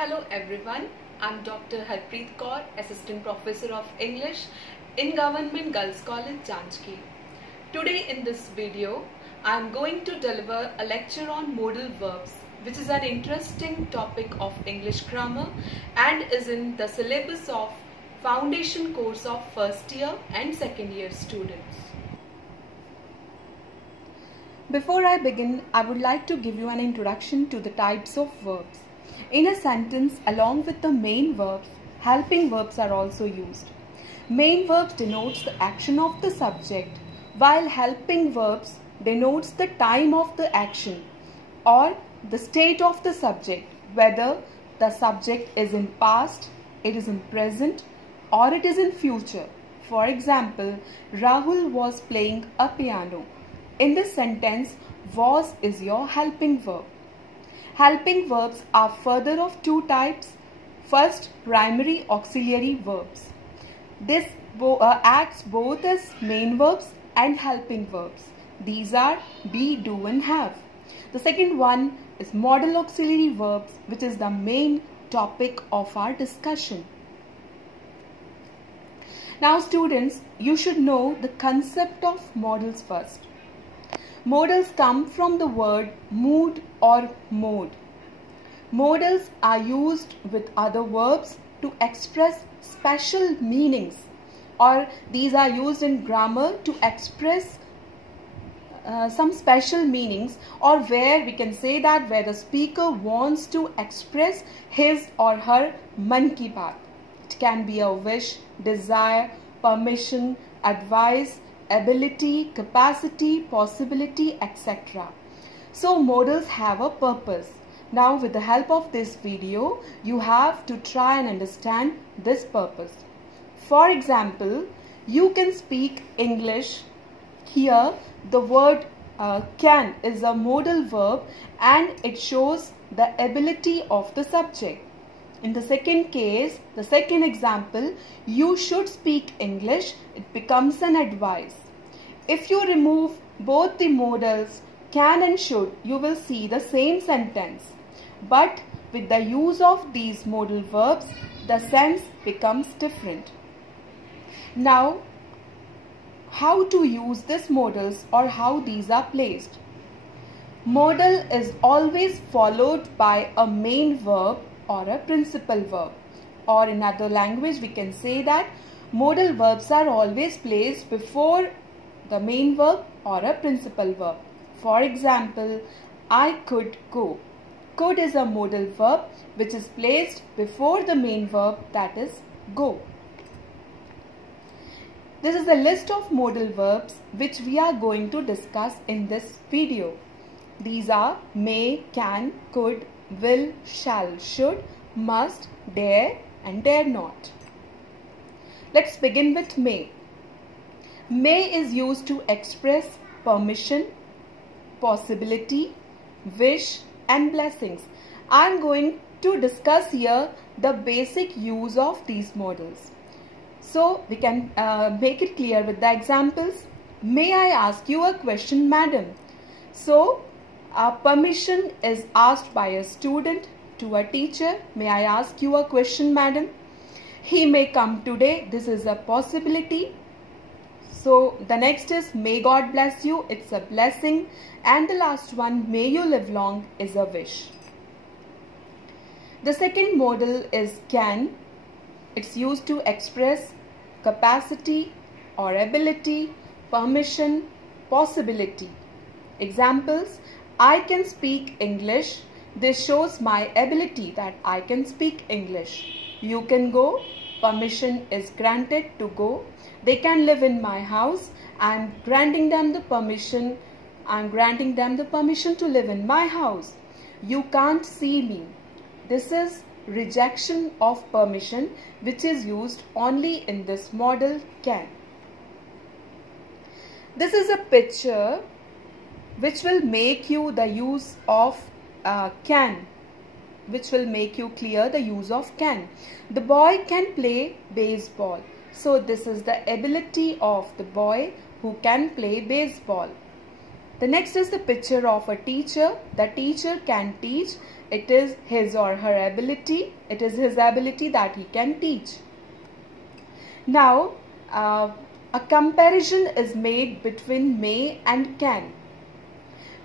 Hello everyone, I'm Dr. Harpreet Kaur, Assistant Professor of English in Government Girls College, Janchki. Today in this video, I'm going to deliver a lecture on modal verbs, which is an interesting topic of English grammar and is in the syllabus of foundation course of first year and second year students. Before I begin, I would like to give you an introduction to the types of verbs. In a sentence, along with the main verbs, helping verbs are also used. Main verbs denotes the action of the subject, while helping verbs denotes the time of the action or the state of the subject, whether the subject is in past, it is in present, or it is in future. For example, Rahul was playing a piano. In this sentence, was is your helping verb. Helping verbs are further of two types. First, primary auxiliary verbs. This acts both as main verbs and helping verbs. These are be, do and have. The second one is modal auxiliary verbs, which is the main topic of our discussion. Now students, you should know the concept of modals first. Modals come from the word mood or mode. Modals are used with other verbs to express special meanings, or these are used in grammar to express some special meanings, or where we can say that where the speaker wants to express his or her man ki baat. It can be a wish, desire, permission, advice, ability, capacity, possibility, etc. So modals have a purpose. Now with the help of this video, you have to try and understand this purpose. For example, you can speak English. Here the word can is a modal verb and it shows the ability of the subject. In the second case, the second example, you should speak English, it becomes an advice. If you remove both the modals, can and should, you will see the same sentence. But with the use of these modal verbs, the sense becomes different. Now, how to use these modals or how these are placed? Modal is always followed by a main verb or a principal verb, or in other language we can say that modal verbs are always placed before the main verb or a principal verb. For example, I could go. Could is a modal verb which is placed before the main verb, that is go. This is a list of modal verbs which we are going to discuss in this video. These are may, can, could, will, shall, should, must, dare and dare not. Let's begin with may. May is used to express permission, possibility, wish and blessings. I am going to discuss here the basic use of these modals. So we can make it clear with the examples. May I ask you a question, madam? So permission is asked by a student to a teacher. May I ask you a question, madam? He may come today. This is a possibility. So the next is may God bless you. It's a blessing. And the last one, may you live long, is a wish. The second modal is can. It's used to express capacity or ability, permission, possibility. Examples, I can speak English. This shows my ability that I can speak English. You can go. Permission is granted to go. They can live in my house. I am granting them the permission. I am granting them the permission to live in my house. You can't see me. This is rejection of permission which is used only in this modal can. This is a picture which will make you the use of can, which will make you clear the use of can. The boy can play baseball. So this is the ability of the boy who can play baseball. The next is the picture of a teacher. The teacher can teach. it is his or her ability. It is his ability that he can teach. Now, a comparison is made between may and can.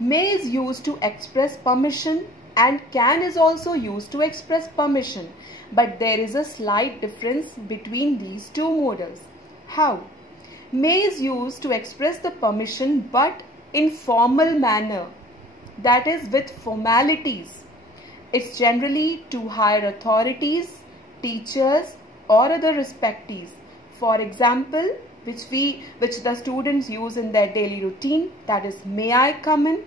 May is used to express permission and can is also used to express permission. But there is a slight difference between these two modals. How? May is used to express the permission but in formal manner, that is with formalities. It's generally to higher authorities, teachers or other respectees. For example, which the students use in their daily routine, that is, may I come in?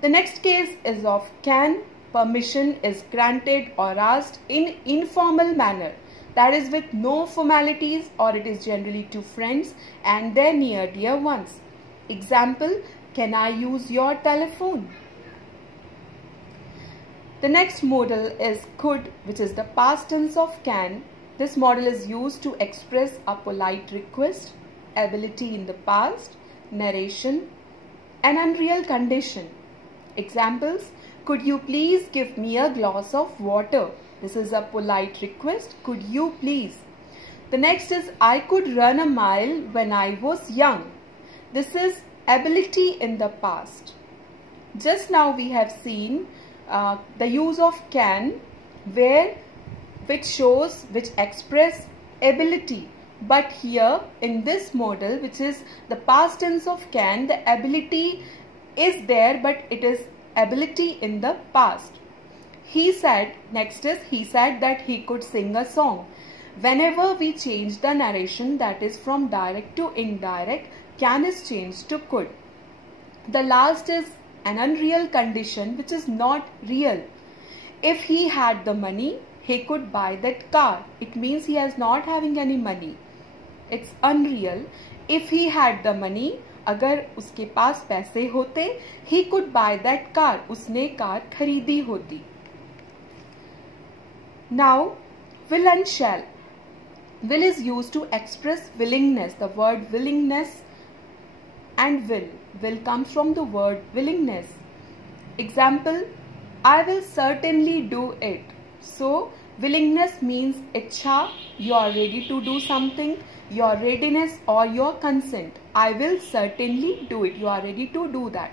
The next case is of can. Permission is granted or asked in informal manner, that is with no formalities, or it is generally to friends and their near dear ones. Example, can I use your telephone? The next modal is could, which is the past tense of can. This modal is used to express a polite request, ability in the past, narration, and unreal condition. Examples, could you please give me a glass of water? This is a polite request. Could you please? The next is I could run a mile when I was young. This is ability in the past. Just now we have seen the use of can, which express ability. But here in this modal, which is the past tense of can, the ability is there, but it is ability in the past. He said that he could sing a song. Whenever we change the narration, that is from direct to indirect, can is changed to could. The last is an unreal condition, which is not real. If he had the money, he could buy that car. It means he is not having any money. It's unreal. If he had the money, अगर उसके पास पैसे होते, he could buy that car. उसने car खरीदी होती. Now, will and shall. Will is used to express willingness. The word willingness and will comes from the word willingness. Example, I will certainly do it. So, willingness means ichha, you are ready to do something, your readiness or your consent. I will certainly do it. You are ready to do that.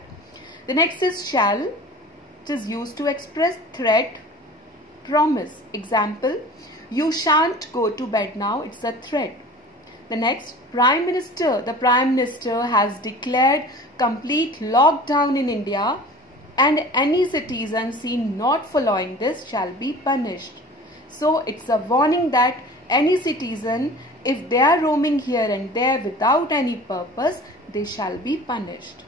The next is shall, which is used to express threat, promise. Example, you shan't go to bed now. It's a threat. The next, Prime Minister. The Prime Minister has declared complete lockdown in India, and any citizen seen not following this shall be punished. So it's a warning that any citizen, if they are roaming here and there without any purpose, they shall be punished.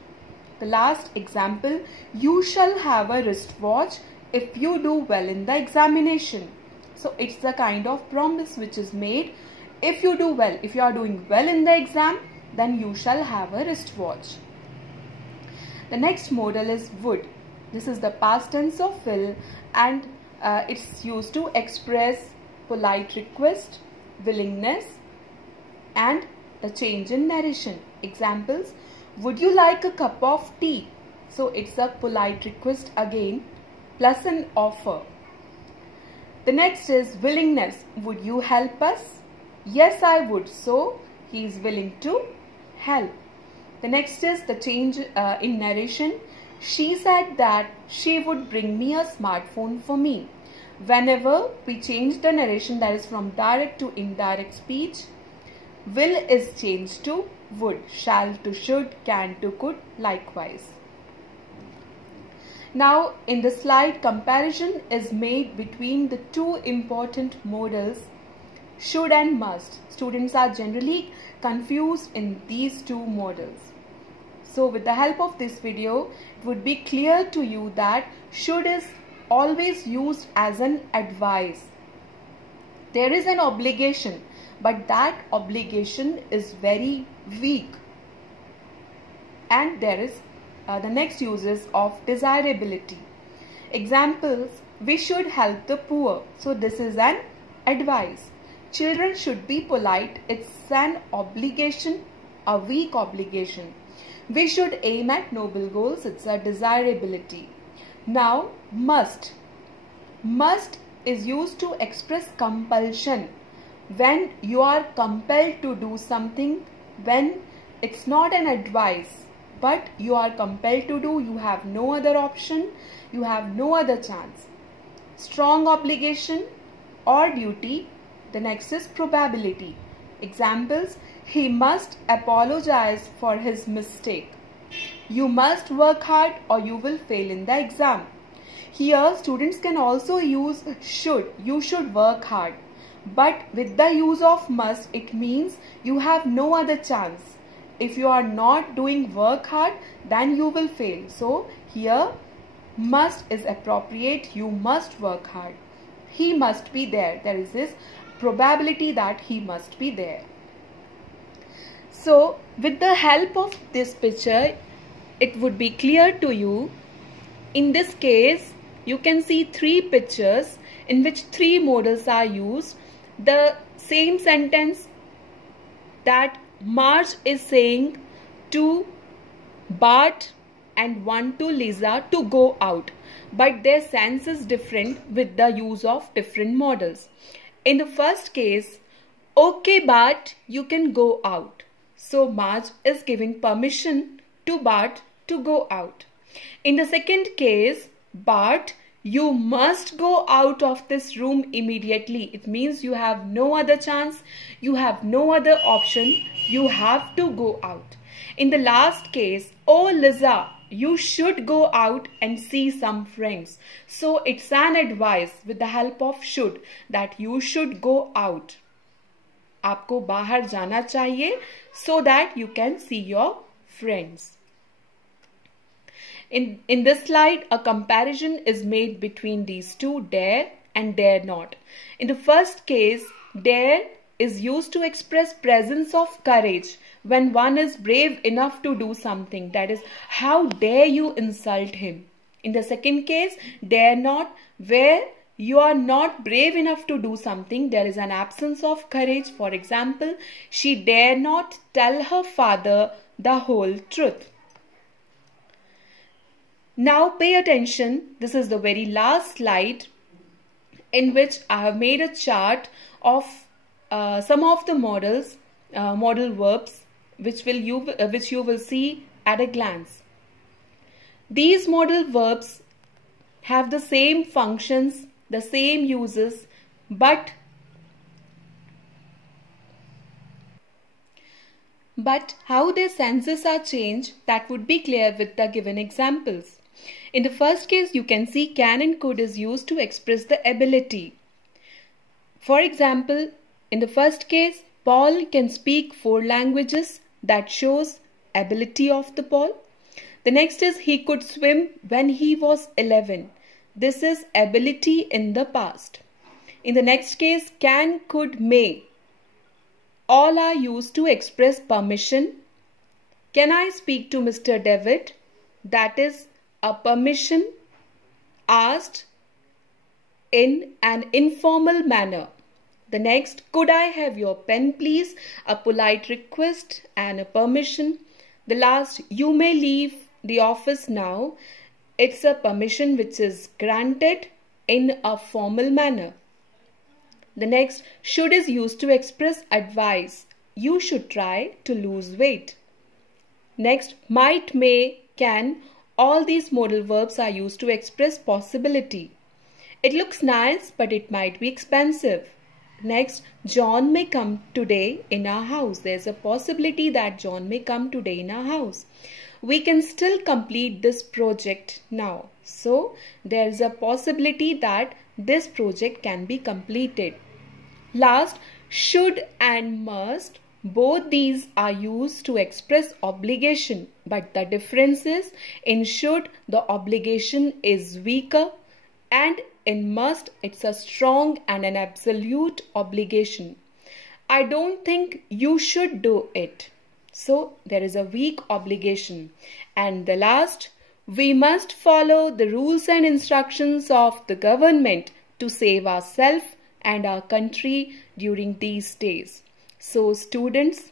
The last example, you shall have a wristwatch if you do well in the examination. So it's the kind of promise which is made. If you do well, if you are doing well in the exam, then you shall have a wristwatch. The next modal is would. This is the past tense of will, and it's used to express polite request, willingness, and the change in narration. Examples, would you like a cup of tea? So it's a polite request again, plus an offer. The next is willingness. Would you help us? Yes, I would. So he is willing to help. The next is the change in narration. She said that she would bring me a smartphone for me. Whenever we change the narration, that is from direct to indirect speech, will is changed to would, shall to should, can to could, likewise. Now in the slide, comparison is made between the two important modals, should and must. Students are generally confused in these two modals. So with the help of this video, it would be clear to you that should is always used as an advice. There is an obligation, but that obligation is very weak. And there is the next uses of desirability. Examples, we should help the poor. So this is an advice. Children should be polite. It's an obligation, a weak obligation. We should aim at noble goals. It's a desirability. Now, must. Must is used to express compulsion. When you are compelled to do something, when it's not an advice, but you are compelled to do, you have no other option, you have no other chance. Strong obligation or duty. The next is probability. Examples: he must apologize for his mistake. You must work hard or you will fail in the exam. Here students can also use should. You should work hard. But with the use of must, it means you have no other chance. If you are not doing work hard, then you will fail. So here must is appropriate. You must work hard. He must be there. There is this probability that he must be there. So with the help of this picture, it would be clear to you. In this case, you can see three pictures in which three modals are used. The same sentence that Marge is saying to Bart and one to Lisa to go out, but their sense is different with the use of different modals. In the first case, okay Bart, you can go out. So Marge is giving permission to Bart to go out. In the second case, Bart, you must go out of this room immediately. It means you have no other chance, you have no other option, you have to go out. In the last case, oh Lisa, you should go out and see some friends. So it's an advice with the help of should that you should go out. आपको बाहर जाना चाहिए so that you can see your friends. In this slide, a comparison is made between these two, dare and dare not. In the first case, dare is used to express presence of courage when one is brave enough to do something. That is, how dare you insult him. In the second case, dare not, where you are not brave enough to do something, there is an absence of courage. For example, she dare not tell her father the whole truth. Now pay attention, this is the very last slide in which I have made a chart of some of the modal verbs which you will see at a glance. These modal verbs have the same functions, the same uses, but how their senses are changed, that would be clear with the given examples. In the first case, you can see can and could is used to express the ability. For example, in the first case, Paul can speak 4 languages. That shows ability of the Paul. The next is he could swim when he was 11. This is ability in the past. In the next case, can, could, may. All are used to express permission. Can I speak to Mr. David? That is a permission asked in an informal manner. The next, could I have your pen please? A polite request and a permission. The last, you may leave the office now. It's a permission which is granted in a formal manner. The next, should is used to express advice. You should try to lose weight. Next, might, may, can. All these modal verbs are used to express possibility. It looks nice, but it might be expensive. Next, John may come today in our house. There's a possibility that John may come today in our house. We can still complete this project now. So, there's a possibility that this project can be completed. Last, should and must. Both these are used to express obligation, but the difference is in should the obligation is weaker and in must it's a strong and an absolute obligation. I don't think you should do it. So there is a weak obligation. And the last, we must follow the rules and instructions of the government to save ourselves and our country during these days. So students,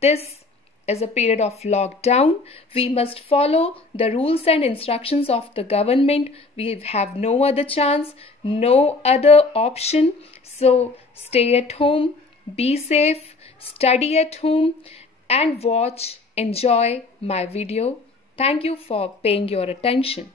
this is a period of lockdown. We must follow the rules and instructions of the government. We have no other chance, no other option. So stay at home, be safe, study at home, and enjoy my video. Thank you for paying your attention.